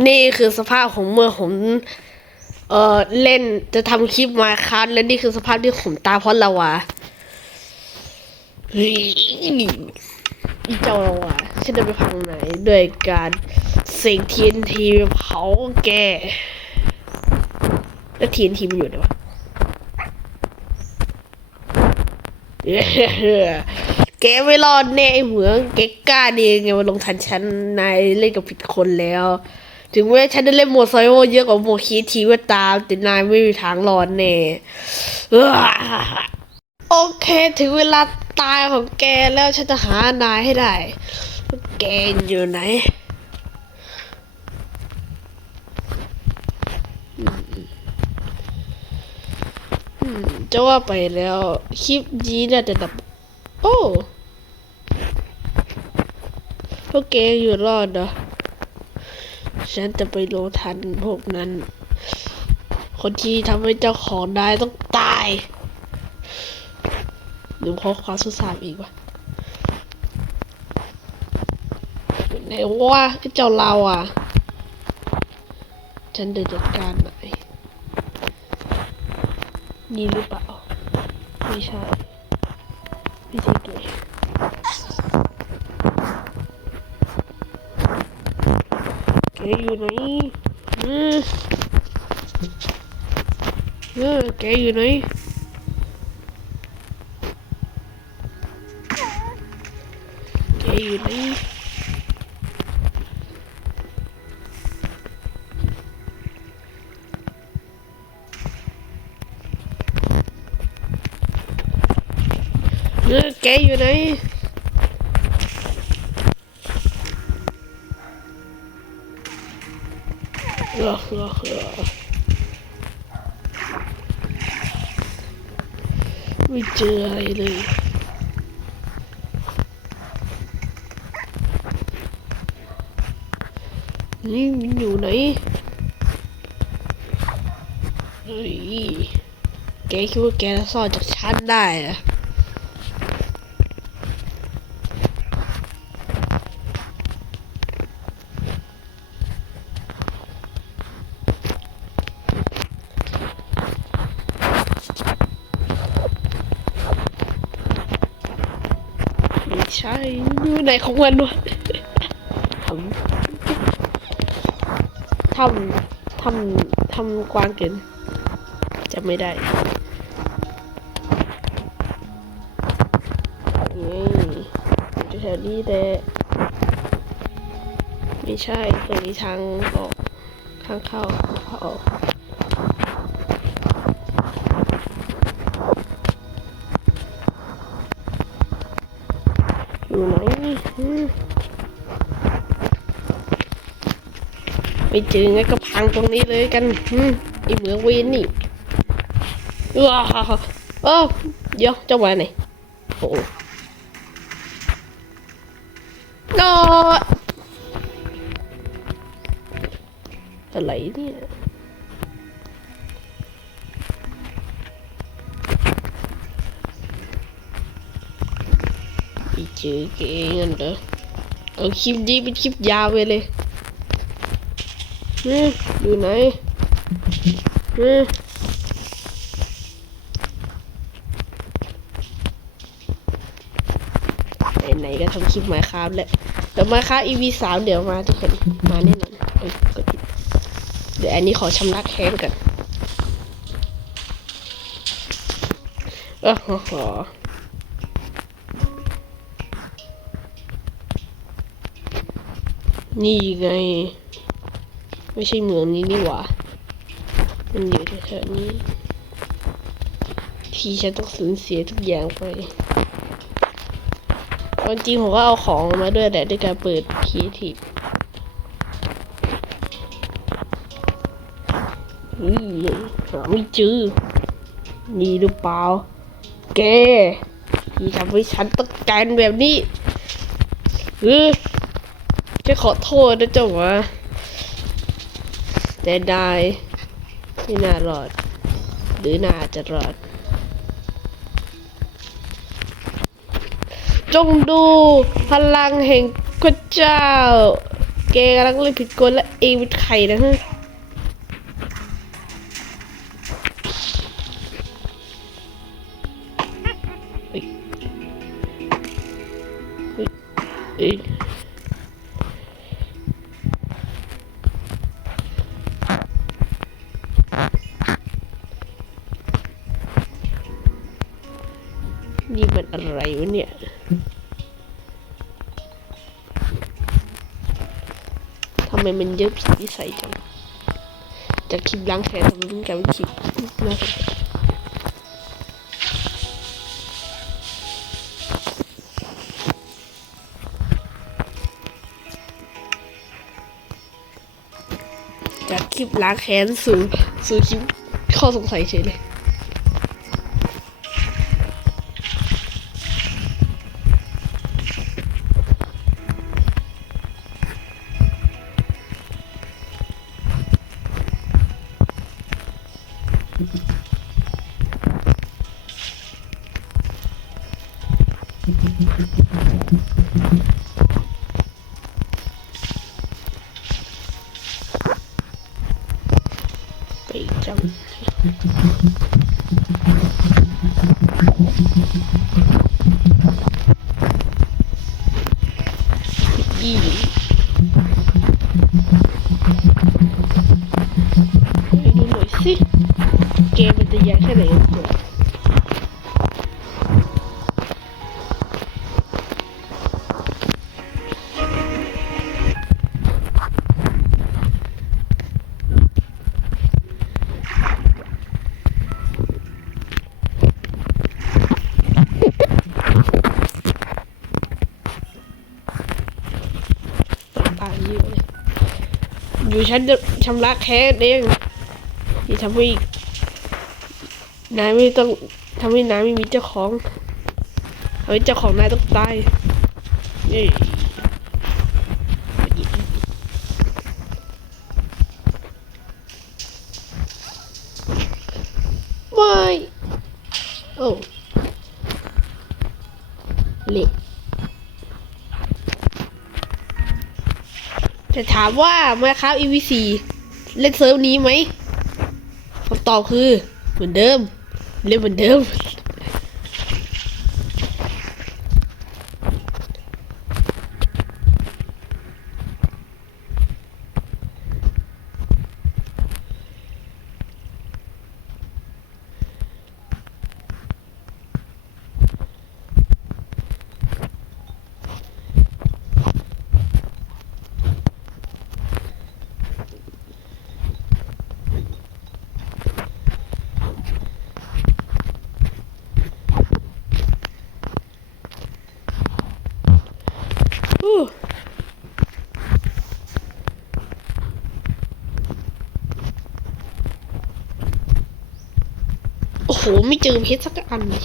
นี่คือสภาพของเมื่อผมเอ่อเล่นจะทำคลิปมาคัสและนี่คือสภาพที่ผมตาเพราะลาวาเจ้าลาวาฉันจะไปพังไหนด้วยการเสกทีนทีเผาแกแล้วทีนทีมันอยู่ไหนวะแกไม่รอดแน่ไอเหมืองแกกล้าดีไงมาลงทันฉันนายเล่นกับผิดคนแล้ว ถึงแม้ฉันจะเล่นโหมดไซโอเยอะกว่าโหมดคีทีก็ตามแต่นายไม่มีทางรอดแน่โอเค ถึงเวลาตายของแกแล้วฉันจะหานายให้ได้ แกอยู่ไหนจะว่าไปแล้ว คลิปนี้น่าจะดับ โอ้พวกแกอยู่รอดเหรอ ฉันจะไปโลทันพวกนั้น คนที่ทำให้เจ้าของได้ต้องตาย หรือเพราะความสุสานอีกวะไหนว่าเจ้าเราอะ ฉันเดินจัดการไหนอยนี่หรือเปล่า ไม่ใช่ ไม่ใช่ตัวเอยู่ไหนเออเออแกอยู่ไหนแกอยู่ไหนเออแกอยู่ไหน ไม่เจออะไรเลยนี่มันอยู่ไหนเฮ้ยแกคิดว่าแกจะซ่อนจากฉันได้เหรอะไม่ใช่อยู่ไห นของมันวะทำทำทำทำกวางเกินจำไม่ได้นี่อยู่แถวนี้แต่ ไม่ใช่ตรงนี้ทางออกทางเข้าทางออก ไม่เจองั้นก็พังตรงนี้เลยกันอืมไอเหมืองเวนนี่ว้าวเออเดี๋ยวเจ้ามาไหนโอ้โนอะไรเนี่ยไม่เจอแกงั้นเหรอเอาคลิปนี้เป็นคลิปยาวไปเลย อืมอยู่ไหนอืมไหนๆก็ทำคลิปไมค์ครับแหละแต่ไมค์ครับ EP สามเดี๋ยวมาทุกคนมาแน่นอนเดี๋ยวอันนี้ขอชำระแค้นก่อนเออขอนี่ไง ไม่ใช่เมืองนี้นี่หว่า มันอยู่แถวๆนี้ ที่ฉันต้องสูญเสียทุกอย่างไปความจริงผมก็เอาของมาด้วยแหละด้วยการเปิดคีทีนี่หาไม่เจอนี่หรือเปล่า แกที่ทำให้ฉันต้องการแบบนี้เออจะขอโทษนะเจ้าวะ แต่ได้ไม่น่ารอด หรือน่าจะรอด จงดูพลังแห่งพระเจ้าแกกำลังเล่นผิดกฎและเองเป็นใครนะฮะเอ้ย อะไรวะเนี่ยทำไมมันเยอะผิดวิสัยจังจากคลิปล้างแค้นทำไมมันกลายเป็นคลิปน่าสนใจจากคลิปล้างแค้นสู่สู่คลิปข้อสงสัยเฉยเลย ไป ยวฉันจะชำระแค้นเองที่ทำให้นายไม่ต้องทำให้นายไม่มีเจ้าของทำให้เจ้าของนายต้องตายนี่ จะถามว่ามาครับ EV4 เล่นเซิร์ฟนี้ไหมคำตอบคือเหมือนเดิม เล่นเหมือนเดิม อู้ โหไม่เจอเพชรสักอันเลย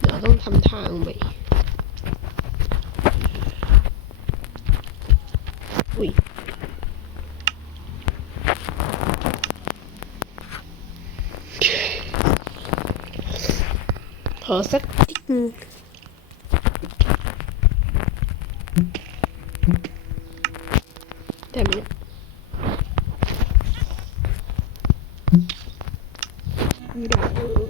เดี๋ยวต้องทำทางใหม่อุ้ยขอสักนิด นึงได้ไหมเนี่ยไม่ได้เออ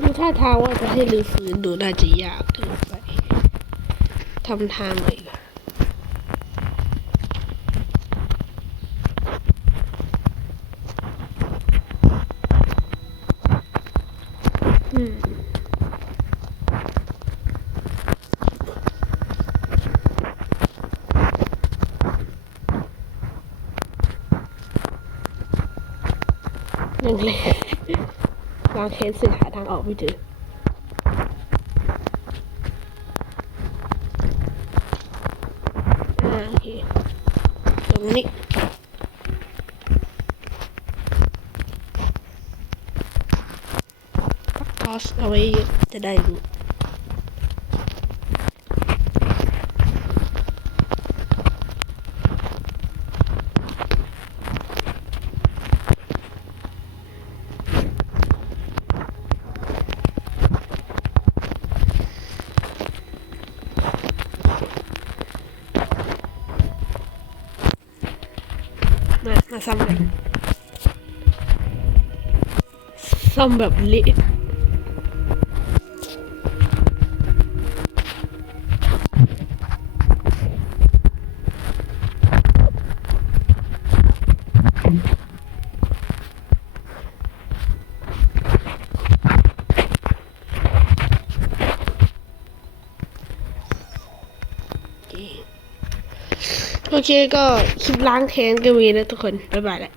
ดูท่าทางว่าจะให้ลื้อฟื้นดูน่าจะยากเกินไปทำทางใหม่ก่อนอืม ยังเลยวางเคสสื่อหาทางออกไม่เจออาโอเคตรงนี้ปักทอสเอาไว้จะได้รู้ มามาซ่อมกันซ่อมแบบเละ โอเคก็คลิปล้างแค้นก็มีนะทุกคน บ๊ายบายแล้ว